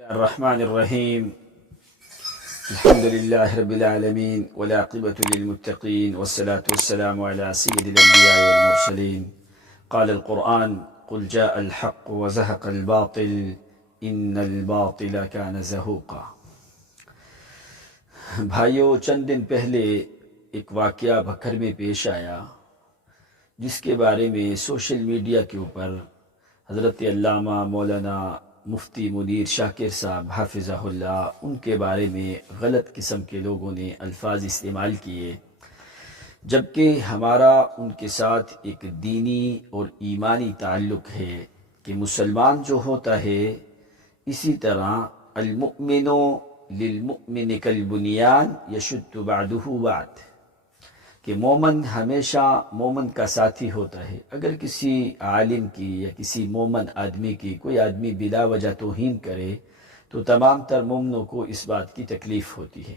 الرحمن الرحيم. الحمد لله رب العالمين والعاقبة للمتقين والصلاة والسلام على سيد الأنبياء والمرسلين. قال القرآن: قل جاء الحق وزهق الباطل إن الباطل كان زهوقا. بھائیو، چند دن پہلے ایک واقعہ بکھر میں پیش آیا جس کے بارے میں سوشل میڈیا کے اوپر حضرت علامہ مولانا مفتی منیر شاکر صاحب حافظہ اللہ ان کے بارے میں غلط قسم کے لوگوں نے الفاظ استعمال کیے، جبکہ ہمارا ان کے ساتھ ایک دینی اور ایمانی تعلق ہے کہ مسلمان جو ہوتا ہے اسی طرح المؤمن للمؤمن کالبنیان یشد بعضہ بعض، کہ مومن ہمیشہ مومن کا ساتھی ہوتا ہے. اگر کسی عالم کی یا کسی مومن آدمی کی کوئی آدمی بلا وجہ توہین کرے تو تمام تر مومنوں کو اس بات کی تکلیف ہوتی ہے.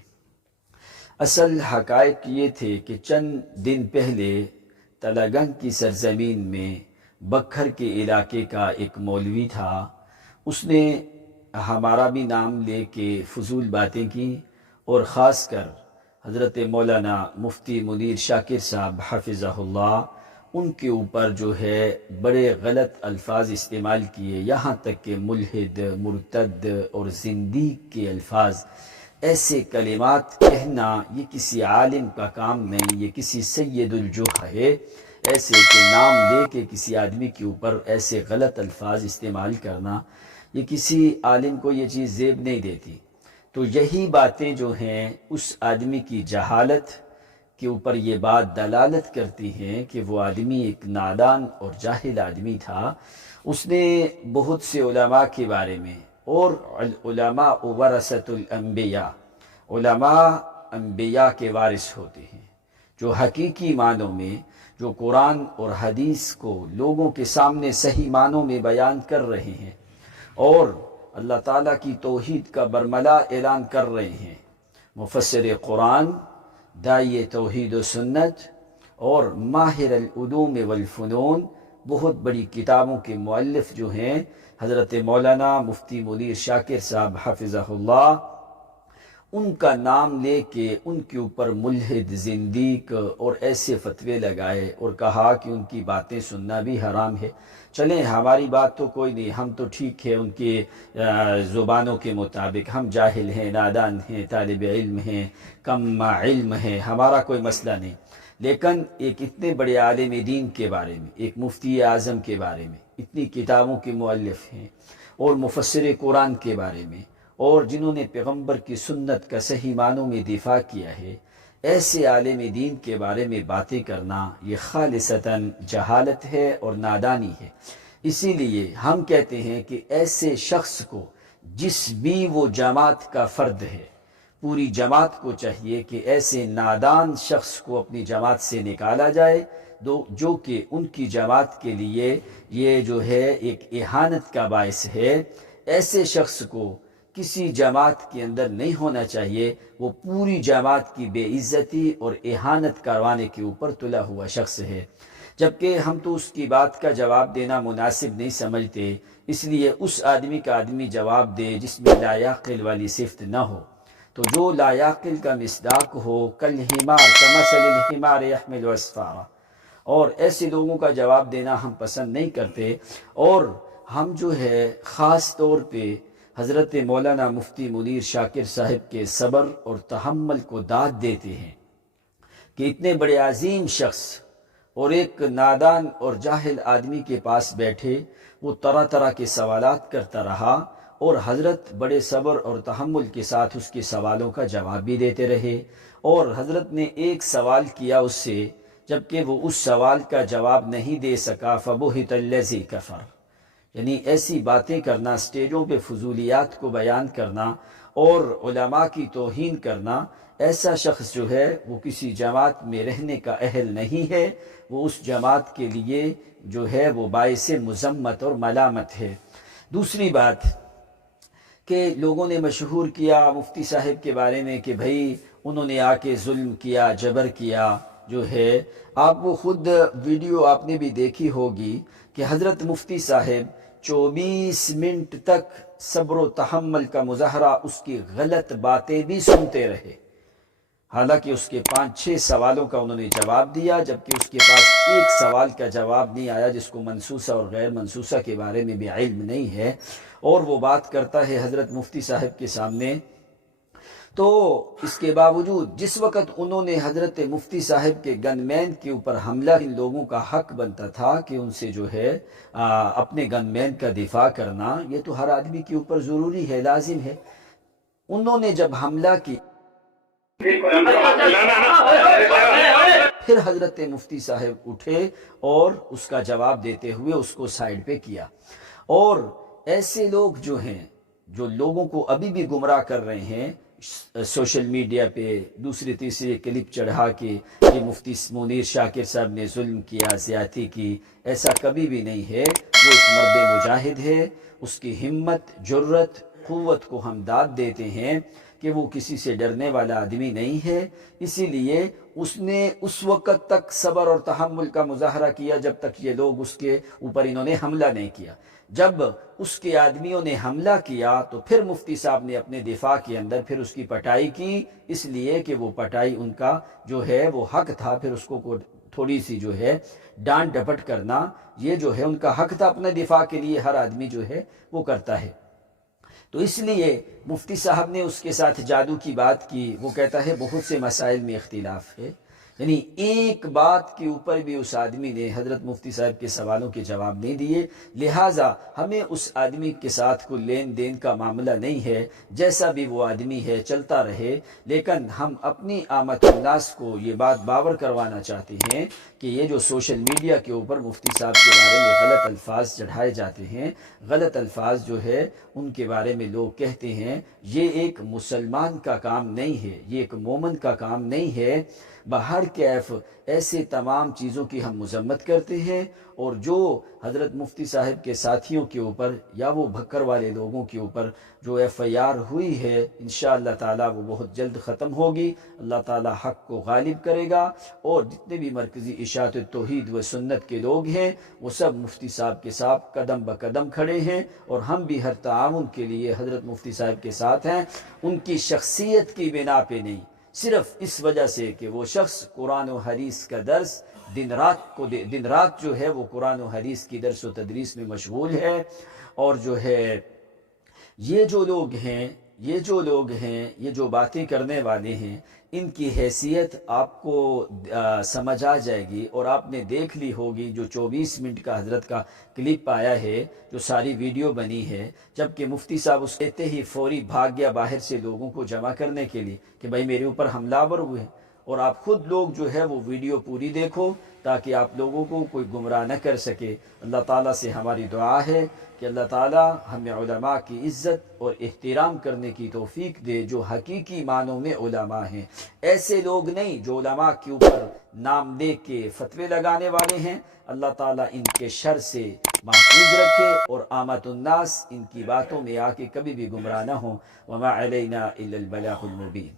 اصل حقائق یہ تھے کہ چند دن پہلے تلگنگ کی سرزمین میں بکھر کے علاقے کا ایک مولوی تھا. اس نے ہمارا بھی نام لے کے فضول باتیں کی اور خاص کر حضرت مولانا مفتی منیر شاکر صاحب حافظہ اللہ ان کے اوپر جو ہے بڑے غلط الفاظ استعمال کیے، یہاں تک کہ ملحد، مرتد اور زندیق کے الفاظ، ایسے کلمات کہنا یہ کسی عالم کا کام نہیں. یہ کسی سید الجوہ ہے، ایسے کہ نام لے کے کسی آدمی کے اوپر ایسے غلط الفاظ استعمال کرنا، یہ کسی عالم کو یہ چیز زیب نہیں دیتی. تو یہی باتیں جو ہیں اس آدمی کی جہالت کے اوپر یہ بات دلالت کرتی ہیں کہ وہ آدمی ایک نادان اور جاہل آدمی تھا. اس نے بہت سے علماء کے بارے میں، اور علماء ورثۃ الانبیاء، علماء انبیاء کے وارث ہوتے ہیں، جو حقیقی معنوں میں جو قرآن اور حدیث کو لوگوں کے سامنے صحیح معنوں میں بیان کر رہے ہیں اور اللہ تعالیٰ کی توحید کا برملا اعلان کر رہے ہیں. مفسر قرآن، داعی توحید و سنت اور ماہر العلوم والفنون، بہت بڑی کتابوں کے مؤلف جو ہیں حضرت مولانا مفتی منیر شاکر صاحب حافظہ اللہ، ان کا نام لے کے ان کے اوپر ملحد، زندیق اور ایسے فتوے لگائے اور کہا کہ ان کی باتیں سننا بھی حرام ہے. چلیں، ہماری بات تو کوئی نہیں، ہم تو ٹھیک ہے ان کے زبانوں کے مطابق، ہم جاہل ہیں، نادان ہیں، طالب علم ہیں، کم علم ہیں، ہمارا کوئی مسئلہ نہیں. لیکن ایک اتنے بڑے عالم دین کے بارے میں، ایک مفتی اعظم کے بارے میں، اتنی کتابوں کے مؤلف ہیں اور مفسر قرآن کے بارے میں، اور جنہوں نے پیغمبر کی سنت کا صحیح معنوں میں دفاع کیا ہے، ایسے عالم دین کے بارے میں باتیں کرنا یہ خالصتاً جہالت ہے اور نادانی ہے. اسی لیے ہم کہتے ہیں کہ ایسے شخص کو، جس بھی وہ جماعت کا فرد ہے، پوری جماعت کو چاہیے کہ ایسے نادان شخص کو اپنی جماعت سے نکالا جائے، جو کہ ان کی جماعت کے لیے یہ جو ہے ایک اہانت کا باعث ہے. ایسے شخص کو کسی جماعت کے اندر نہیں ہونا چاہیے. وہ پوری جماعت کی بے عزتی اور اہانت کروانے کے اوپر تلا ہوا شخص ہے، جبکہ ہم تو اس کی بات کا جواب دینا مناسب نہیں سمجھتے. اس لیے اس آدمی کا آدمی جواب دے جس میں لا یعقل والی صفت نہ ہو. تو جو لا یعقل کا مصداق ہو، کالحمار کمثل الحمار یحمل اسفارا، اور ایسے لوگوں کا جواب دینا ہم پسند نہیں کرتے. اور ہم جو ہے خاص طور پہ حضرت مولانا مفتی منیر شاکر صاحب کے صبر اور تحمل کو داد دیتے ہیں کہ اتنے بڑے عظیم شخص اور ایک نادان اور جاہل آدمی کے پاس بیٹھے، وہ طرح طرح کے سوالات کرتا رہا اور حضرت بڑے صبر اور تحمل کے ساتھ اس کے سوالوں کا جواب بھی دیتے رہے. اور حضرت نے ایک سوال کیا اس سے، جبکہ وہ اس سوال کا جواب نہیں دے سکا، فبہت الذی کفر، یعنی ایسی باتیں کرنا، سٹیجوں پہ فضولیات کو بیان کرنا اور علماء کی توہین کرنا، ایسا شخص جو ہے وہ کسی جماعت میں رہنے کا اہل نہیں ہے. وہ اس جماعت کے لیے جو ہے وہ باعث مذمت اور ملامت ہے. دوسری بات کہ لوگوں نے مشہور کیا مفتی صاحب کے بارے میں کہ بھائی انہوں نے آ کے ظلم کیا، جبر کیا. جو ہے آپ وہ خود ویڈیو آپ نے بھی دیکھی ہوگی کہ حضرت مفتی صاحب 24 منٹ تک صبر و تحمل کا مظاہرہ اس کی غلط باتیں بھی سنتے رہے، حالانکہ اس کے 5-6 سوالوں کا انہوں نے جواب دیا، جبکہ اس کے پاس ایک سوال کا جواب نہیں آیا جس کو منسوسہ اور غیر منسوسہ کے بارے میں بھی علم نہیں ہے، اور وہ بات کرتا ہے حضرت مفتی صاحب کے سامنے۔ تو اس کے باوجود جس وقت انہوں نے حضرت مفتی صاحب کے گن مین کے اوپر حملہ، ان لوگوں کا حق بنتا تھا کہ ان سے جو ہے اپنے گن مین کا دفاع کرنا، یہ تو ہر آدمی کے اوپر ضروری ہے، لازم ہے۔ انہوں نے جب حملہ کی، پھر حضرت مفتی صاحب اٹھے اور اس کا جواب دیتے ہوئے اس کو سائیڈ پہ کیا۔ اور ایسے لوگ جو ہیں، جو لوگوں کو ابھی بھی گمراہ کر رہے ہیں سوشل میڈیا پہ، دوسری تیسری کلپ چڑھا کے کہ مفتی منیر شاکر صاحب نے ظلم کیا، زیادتی کی، ایسا کبھی بھی نہیں ہے۔ وہ ایک مرد مجاہد ہے، اس کی ہمت، جرت، قوت کو ہم داد دیتے ہیں کہ وہ کسی سے ڈرنے والا آدمی نہیں ہے، اسی لیے اس نے اس وقت تک صبر اور تحمل کا مظاہرہ کیا جب تک یہ لوگ اس کے اوپر انہوں نے حملہ نہیں کیا۔ جب اس کے آدمیوں نے حملہ کیا تو پھر مفتی صاحب نے اپنے دفاع کے اندر پھر اس کی پٹائی کی، اس لیے کہ وہ پٹائی ان کا جو ہے وہ حق تھا، پھر اس کو تھوڑی سی جو ہے ڈانٹ ڈپٹ کرنا، یہ جو ہے ان کا حق تھا، اپنے دفاع کے لیے ہر آدمی جو ہے وہ کرتا ہے۔ تو اس لیے مفتی صاحب نے اس کے ساتھ جادو کی بات کی، وہ کہتا ہے بہت سے مسائل میں اختلاف ہے، یعنی ایک بات کے اوپر بھی اس آدمی نے حضرت مفتی صاحب کے سوالوں کے جواب نہیں دیے، لہٰذا ہمیں اس آدمی کے ساتھ کوئی لین دین کا معاملہ نہیں ہے، جیسا بھی وہ آدمی ہے چلتا رہے، لیکن ہم اپنی عامت الناس کو یہ بات باور کروانا چاہتے ہیں کہ یہ جو سوشل میڈیا کے اوپر مفتی صاحب کے بارے میں غلط الفاظ چڑھائے جاتے ہیں، غلط الفاظ جو ہے ان کے بارے میں لوگ کہتے ہیں، یہ ایک مسلمان کا کام نہیں ہے، یہ ایک مومن کا کام نہیں ہے۔ بہر کیف ایسے تمام چیزوں کی ہم مذمت کرتے ہیں، اور جو حضرت مفتی صاحب کے ساتھیوں کے اوپر یا وہ بھکر والے لوگوں کے اوپر جو FIR ہوئی ہے، انشاءاللہ تعالی وہ بہت جلد ختم ہوگی، اللہ تعالی حق کو غالب کرے گا، اور جتنے بھی مرکزی اشاعت توحید و سنت کے لوگ ہیں وہ سب مفتی صاحب کے ساتھ قدم بقدم کھڑے ہیں، اور ہم بھی ہر تعاون کے لیے حضرت مفتی صاحب کے ساتھ ہیں، ان کی شخصیت کی بنا پہ نہیں، صرف اس وجہ سے کہ وہ شخص قرآن و حدیث کا درس دن رات جو ہے وہ قرآن و حدیث کی درس و تدریس میں مشغول ہے، اور جو ہے یہ جو لوگ ہیں یہ جو باتیں کرنے والے ہیں، ان کی حیثیت آپ کو سمجھ آ جائے گی، اور آپ نے دیکھ لی ہوگی جو 24 منٹ کا حضرت کا کلپ آیا ہے، جو ساری ویڈیو بنی ہے، جبکہ مفتی صاحب اس کہتے ہی فوری بھاگ گیا باہر سے لوگوں کو جمع کرنے کے لیے کہ بھائی میرے اوپر حملہ آور ہوئے ہیں، اور آپ خود لوگ جو ہے وہ ویڈیو پوری دیکھو تاکہ آپ لوگوں کو کوئی گمراہ نہ کر سکے۔ اللہ تعالیٰ سے ہماری دعا ہے کہ اللہ تعالیٰ ہمیں علماء کی عزت اور احترام کرنے کی توفیق دے، جو حقیقی معنوں میں علماء ہیں، ایسے لوگ نہیں جو علماء کے اوپر نام دے کے فتوے لگانے والے ہیں۔ اللہ تعالیٰ ان کے شر سے محفوظ رکھے، اور عامت الناس ان کی باتوں میں آ کے کبھی بھی گمراہ نہ ہوں۔ وما علینا الا البلاغ المبین۔